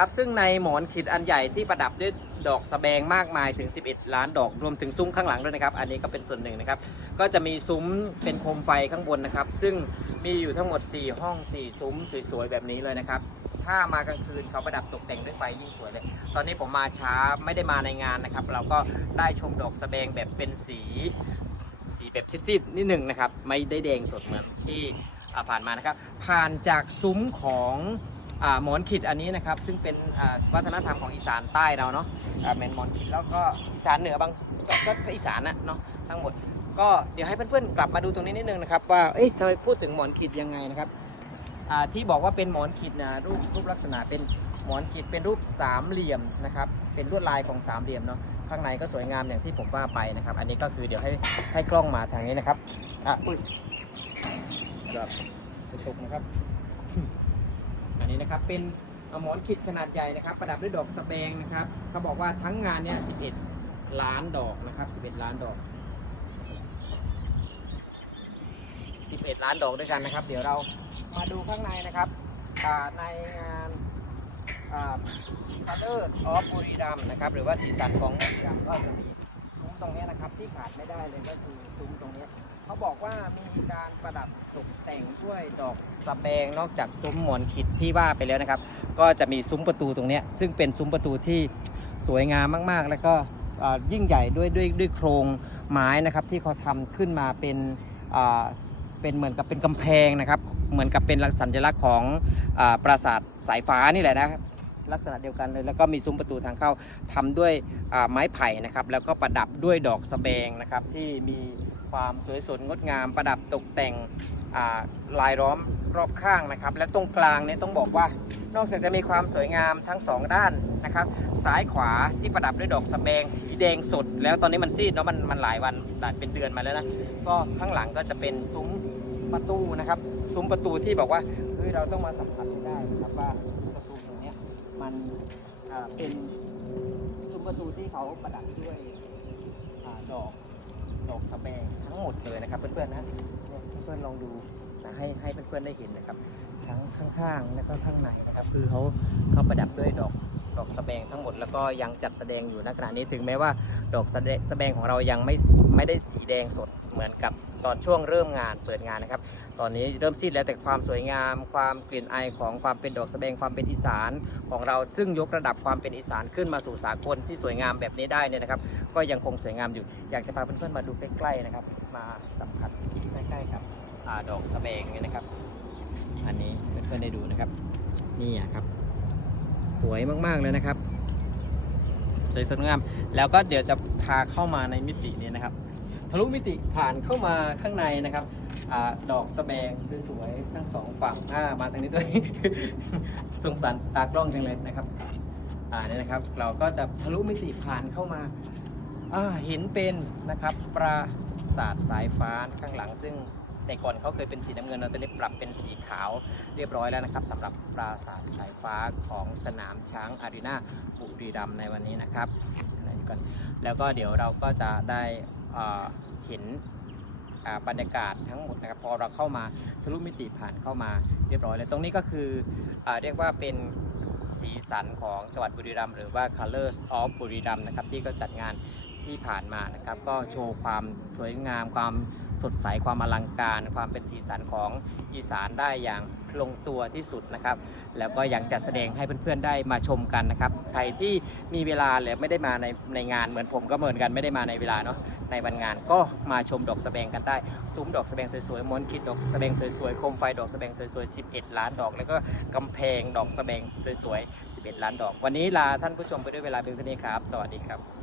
ครับ ซึ่งในหมอนขิดอันใหญ่ที่ประดับด้วยดอกสะแบงมากมายถึง 11 ล้านดอกรวมถึงซุ้มข้างหลังด้วยนะครับ อันนี้ก็เป็นส่วนหนึ่งนะครับ ก็จะมีซุ้มเป็นโคมไฟข้างบนนะครับ ซึ่งมีอยู่ทั้งหมด 4 ห้อง 4 ซุ้มสวยๆแบบนี้เลยนะครับ ถ้ามากลางคืนเขาประดับตกแต่งด้วยไฟยิ่งสวยเลย ตอนนี้ผมมาช้าไม่ได้มาในงานนะครับ เราก็ได้ชมดอกสะแบงแบบเป็นสีสีแบบซีดๆนิดหนึ่งนะครับ ไม่ได้แดงสดเหมือนที่ผ่านมานะครับ ผ่านจากซุ้มของ หมอนขิดอันนี้นะครับซึ่งเป็นวัฒนธรรมของอีสานใต้เราเนาะอ่าเป็นหมอนขิดแล้วก็อีสานเหนือบางก็ก็ก็อีสานนะเนาะทั้งหมดก็เดี๋ยวให้เพื่อนๆกลับมาดูตรงนี้นิดนึงนะครับว่าเอ๊ะทำไมพูดถึงหมอนขิดยังไงนะครับที่บอกว่าเป็นหมอนขิดนะรูปรูปลักษณะเป็นหมอนขิดเป็นรูปสามเหลี่ยมนะครับเป็นลวดลายของสามเหลี่ยมเนาะข้างในก็สวยงามอย่างที่ผมว่าไปนะครับ อันนี้ก็คือเดี๋ยวให้ให้กล้องมาทางนี้นะครับอะครับจะตกนะครับ อันนี้นะครับเป็นหมอนขิดขนาดใหญ่นะครับ ประดับด้วยดอกสแบงนะครับเขาบอกว่าทั้งงานเนี่ย11 ล้านดอกนะครับ 11 ล้านดอก 11 ล้านดอกด้วยกันนะครับ เดี๋ยวเรามาดูข้างในนะครับในงาน Colors of บุรีรัมนะครับ หรือว่าสีสันของบุรีรัมก็จะมี ตรงนี้นะครับที่ขาดไม่ได้เลยก็คือซุ้มตรงนี้เขาบอกว่ามีการประดับตกแต่งด้วยดอกสแบงนอกจากซุ้มหมอนขิดที่ว่าไปแล้วนะครับ ก็จะมีซุ้มประตูตรงนี้ซึ่งเป็นซุ้มประตูที่สวยงามมากๆ แล้วก็อ่อยิ่งใหญ่ด้วยด้วยด้วยโครงไม้นะครับที่เขาทำขึ้นมาเป็นอ่าเป็นเหมือนกับเป็นกำแพงนะครับ เหมือนกับเป็นสัญลักษณ์ของอปราสาทสายฟ้านี่แหละนะครับ ลักษณะเดียวกันเลย แล้วก็มีซุ้มประตูทางเข้าทำด้วยไม้ไผ่นะครับ แล้วก็ประดับด้วยดอกสะแบงนะครับที่มีความสวยสดงดงาม ประดับตกแต่งลายล้อมรอบข้างนะครับ และตรงกลางเนี่ยต้องบอกว่านอกจากจะมีความสวยงามทั้งสองด้านนะครับ ซ้ายขวาที่ประดับด้วยดอกสะแบงสีแดงสด แล้วตอนนี้มันซีดเนาะมันมันหลายวันหลายเป็นเดือนมาแล้วนะก็ข้างหลังก็จะเป็นซุ้มประตูนะครับ ซุ้มประตูที่บอกว่าเฮ้ยเราต้องมาสัมผัสได้นะครับว่า มันเป็นซุ้มประตูที่เขาประดับด้วยอดอกดอกสแบงทั้งหมดเลยนะครับ เพื่อนๆนะเนี่ยเพื่อนๆลองดูนะให้ให้เพื่อนๆได้เห็นนะครับ ทั้งข้างๆแล้วก็ข้างในนะครับ คือเขาเขาประดับด้วยดอก ดอกสแบงทั้งหมดแล้วก็ยังจัดแสดงอยู่ณขณะนี้ถึงแม้ว่าดอกสแสะแบงของเรายังไม่ไม่ได้สีแดงสดเหมือนกับตอนช่วงเริ่มงานเปิดงานนะครับ ตอนนี้เริ่มซีดแล้วแต่ความสวยงาม ความกลิ่นอายของความเป็นดอกสะแบงความเป็นอีสานของเราซึ่งยกระดับความเป็นอีสานขึ้นมาสู่สากลที่สวยงามแบบนี้ได้เนี่ยนะครับ ก็ยังคงสวยงามอยู่ อยากจะพาเพื่อนๆมาดูใกล้ๆนะครับ มาสัมผัสใกล้ๆกับอดอกสะแบงเนี่ยนะครับ อันนี้เพื่อนๆได้ดูนะครับ นี่ครับ สวยมากๆเลยนะครับ สวยสดงาม แล้วก็เดี๋ยวจะพาเข้ามาในมิตินี้นะครับ ทะลุมิติผ่านเข้ามาข้างในนะครับอดอกสะแบงสวยๆทั้งสองฝั่งอ่ามาทางนี้ด้วย สงสารตากล้องจังเลยนะครับอ่าเนี่ยนะครับ เราก็จะทะลุมิติผ่านเข้ามาอ่าเห็นเป็นนะครับปราสาทสายฟ้าข้างหลังซึ่ง แต่ก่อนเขาเคยเป็นสีน้ำเงินเราตอนนี้ปรับเป็นสีขาวเรียบร้อยแล้วนะครับสำหรับปราสาทสายฟ้าของสนามช้างอารีนาบุรีรัมย์ในวันนี้นะครับแล้วก็เดี๋ยวเราก็จะได้เห็นบรรยากาศทั้งหมดนะครับพอเราเข้ามาทะลุมิติผ่านเข้ามาเรียบร้อยแล้วตรงนี้ก็คืออเรียกว่าเป็นสีสันของจังหวัดบุรีรัมย์หรือว่า Colors of บุรีรัมย์นะครับที่ก็จัดงาน ที่ผ่านมานะครับ ก็โชว์ความสวยงาม ความสดใสความอลังการ ความเป็นสีสันของอีสานได้อย่างลงตัวที่สุดนะครับ แล้วก็ยังจัดแสดงให้เพื่อนๆได้มาชมกันนะครับใครที่มีเวลาหรือไม่ได้มาในในงานเหมือนผมก็เหมือนกันไม่ได้มาในเวลาเนาะในวันงานก็มาชมดอกสะแบงกันได้ซุ้มดอกสะแบงสวยๆม้วนคิดดอกสะแบงสวยๆโคมไฟดอกสะแบงสวยๆ11 ล้านดอก แล้วก็กำแพงดอกสะแบงสวยๆ11 ล้านดอก วันนี้ลาท่านผู้ชมไปด้วยเวลาเพียงเท่านี้ครับ สวัสดีครับ